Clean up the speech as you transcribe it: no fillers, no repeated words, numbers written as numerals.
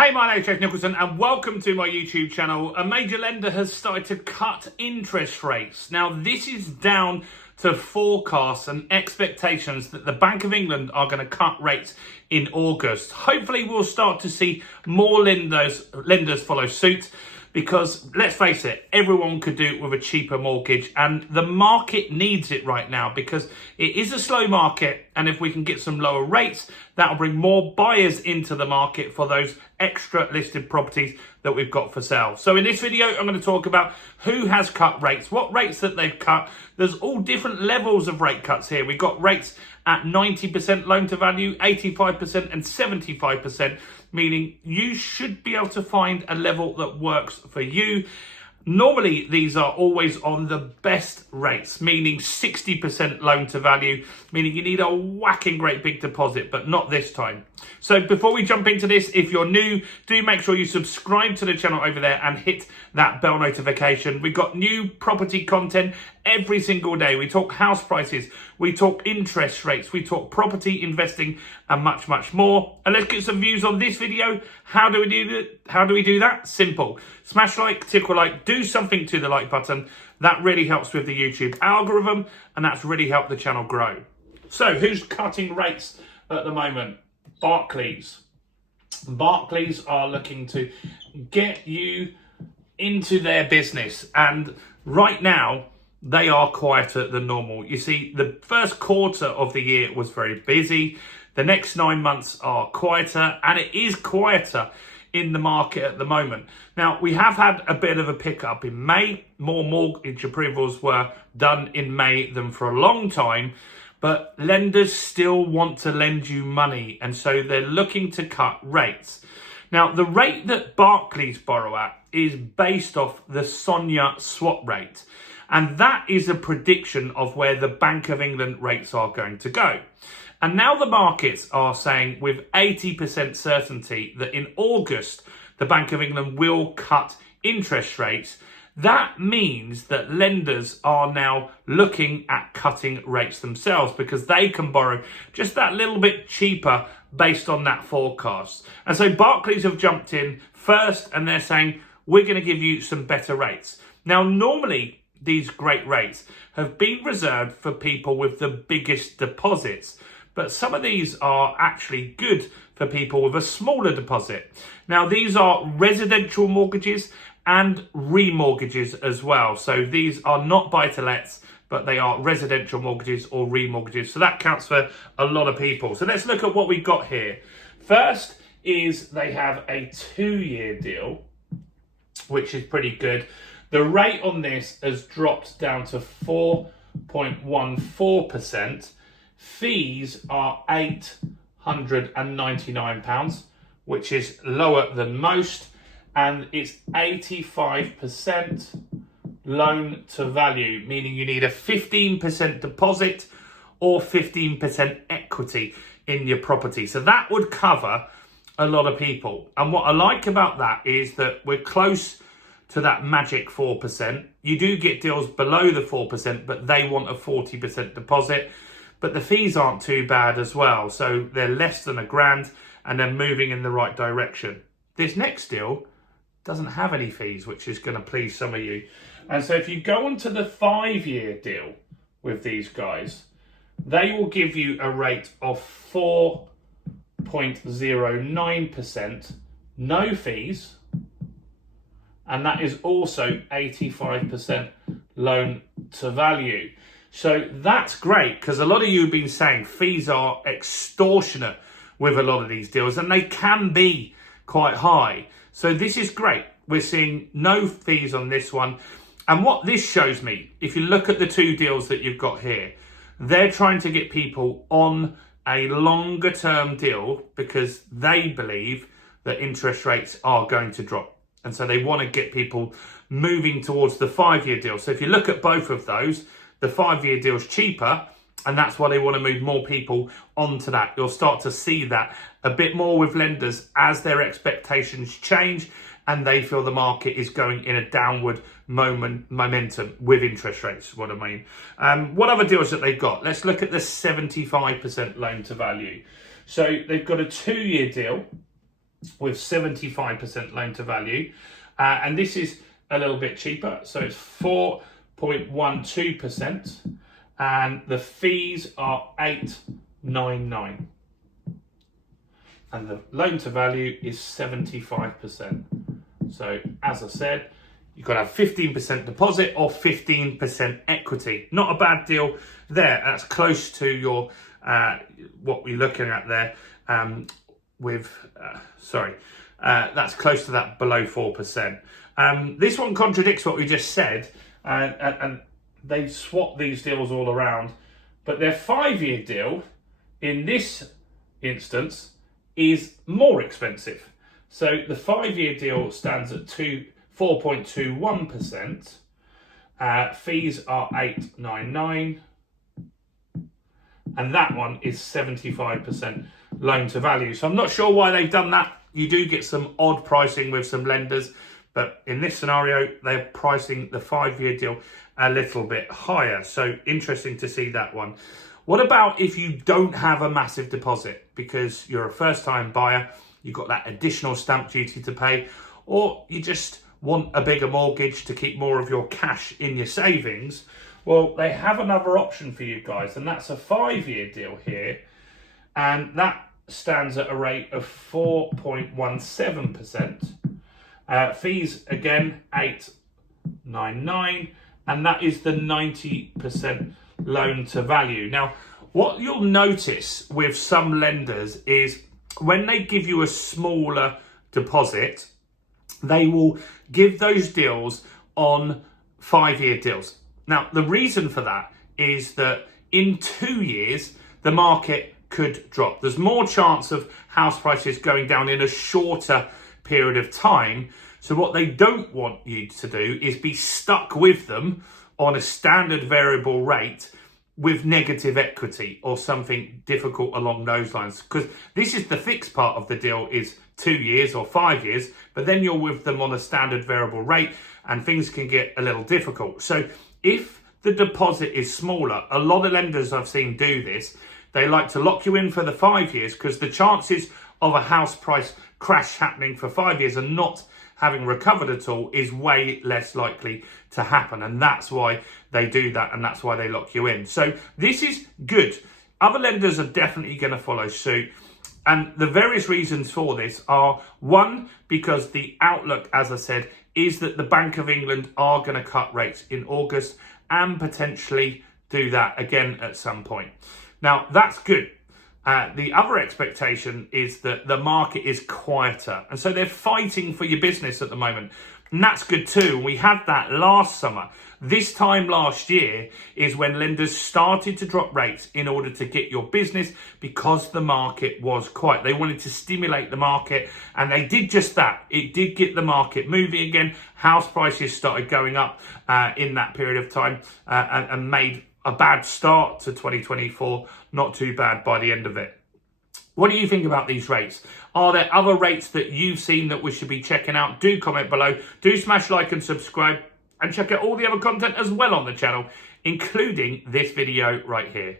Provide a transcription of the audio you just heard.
Hey, my name's James Nicholson and welcome to my YouTube channel. A major lender has started to cut interest rates. Now, this is down to forecasts and expectations that the Bank of England are going to cut rates in August. Hopefully, we'll start to see more lenders follow suit because, let's face it, everyone could do it with a cheaper mortgage and the market needs it right now because it is a slow market, and if we can get some lower rates, that'll bring more buyers into the market for those extra listed properties that we've got for sale. So in this video, I'm going to talk about who has cut rates, what rates that they've cut. There's all different levels of rate cuts here. We've got rates at 90% loan to value, 85% and 75%, meaning you should be able to find a level that works for you. Normally, these are always on the best rates, meaning 60% loan to value, meaning you need a whacking great big deposit, but not this time. So before we jump into this, if you're new, do make sure you subscribe to the channel over there and hit that bell notification. We've got new property content every single day. We talk house prices, we talk interest rates, we talk property investing and much, much more. And let's get some views on this video. How do we do that? Simple. Smash like, tickle like, do something to the like button. That really helps with the YouTube algorithm and that's really helped the channel grow. So who's cutting rates at the moment? Barclays. Barclays are looking to get you into their business, and right now they are quieter than normal. You see, the first quarter of the year was very busy. The next 9 months are quieter, and it is quieter in the market at the moment. Now, we have had a bit of a pickup in May. More mortgage approvals were done in May than for a long time, but lenders still want to lend you money, and so they're looking to cut rates. Now, the rate that Barclays borrow at is based off the SONIA swap rate, and that is a prediction of where the Bank of England rates are going to go. And now the markets are saying with 80% certainty that in August, the Bank of England will cut interest rates. That means that lenders are now looking at cutting rates themselves because they can borrow just that little bit cheaper based on that forecast. And so Barclays have jumped in first and they're saying, we're going to give you some better rates. Now, normally these great rates have been reserved for people with the biggest deposits, but some of these are actually good for people with a smaller deposit. Now, these are residential mortgages and remortgages as well. So these are not buy-to-lets, but they are residential mortgages or remortgages. So that counts for a lot of people. So let's look at what we've got here. First is they have a 2-year deal, which is pretty good. The rate on this has dropped down to 4.14%. Fees are £899, which is lower than most. And it's 85% loan to value, meaning you need a 15% deposit or 15% equity in your property. So that would cover a lot of people. And what I like about that is that we're close to that magic 4%. You do get deals below the 4%, but they want a 40% deposit. But the fees aren't too bad as well. So they're less than £1,000 and they're moving in the right direction. This next deal doesn't have any fees, which is going to please some of you. And so if you go on to the 5-year deal with these guys, they will give you a rate of 4.09%, no fees, and that is also 85% loan to value. So that's great, because a lot of you have been saying fees are extortionate with a lot of these deals, and they can be quite high. So this is great. We're seeing no fees on this one. And what this shows me, if you look at the 2 deals that you've got here, they're trying to get people on a longer term deal because they believe that interest rates are going to drop. And so they want to get people moving towards the 5-year deal. So if you look at both of those, the 5-year deal is cheaper, and that's why they want to move more people onto that. You'll start to see that a bit more with lenders as their expectations change and they feel the market is going in a downward momentum with interest rates, what I mean. What other deals that they've got? Let's look at the 75% loan to value. So they've got a 2-year deal with 75% loan to value. And this is a little bit cheaper. So it's 4.12%. And the fees are 899. And the loan to value is 75%. So as I said, you've got to have 15% deposit or 15% equity. Not a bad deal there. That's close to your what we're looking at there that's close to that below 4%. This one contradicts what we just said, and they've swapped these deals all around, but their 5-year deal in this instance is more expensive. So the 5-year deal stands at 4.21%. Fees are 899, and that one is 75% loan to value. So I'm not sure why they've done that. You do get some odd pricing with some lenders, but in this scenario, they're pricing the 5-year deal a little bit higher. So interesting to see that one. What about if you don't have a massive deposit because you're a first-time buyer, you've got that additional stamp duty to pay, or you just want a bigger mortgage to keep more of your cash in your savings? Well, they have another option for you guys, and that's a 5-year deal here, and that stands at a rate of 4.17%. Fees, again, 899, and that is the 90% loan to value. Now, what you'll notice with some lenders is when they give you a smaller deposit, they will give those deals on 5-year deals. Now, the reason for that is that in 2 years, the market could drop. There's more chance of house prices going down in a shorter period of time. So what they don't want you to do is be stuck with them on a standard variable rate with negative equity or something difficult along those lines. Because this is the fixed part of the deal is 2 years or 5 years, but then you're with them on a standard variable rate and things can get a little difficult. So if the deposit is smaller, a lot of lenders I've seen do this, they like to lock you in for the 5 years because the chances of a house price crash happening for 5 years and not having recovered at all is way less likely to happen. And that's why they do that, and that's why they lock you in. So this is good. Other lenders are definitely going to follow suit. And the various reasons for this are, one, because the outlook, as I said, is that the Bank of England are going to cut rates in August and potentially do that again at some point. Now, that's good. The other expectation is that the market is quieter. And so they're fighting for your business at the moment. And that's good too. We had that last summer. This time last year is when lenders started to drop rates in order to get your business because the market was quiet. They wanted to stimulate the market, and they did just that. It did get the market moving again. House prices started going up in that period of time and made a bad start to 2024, not too bad by the end of it. What do you think about these rates? Are there other rates that you've seen that we should be checking out? Do comment below. Do smash like and subscribe, and check out all the other content as well on the channel, including this video right here.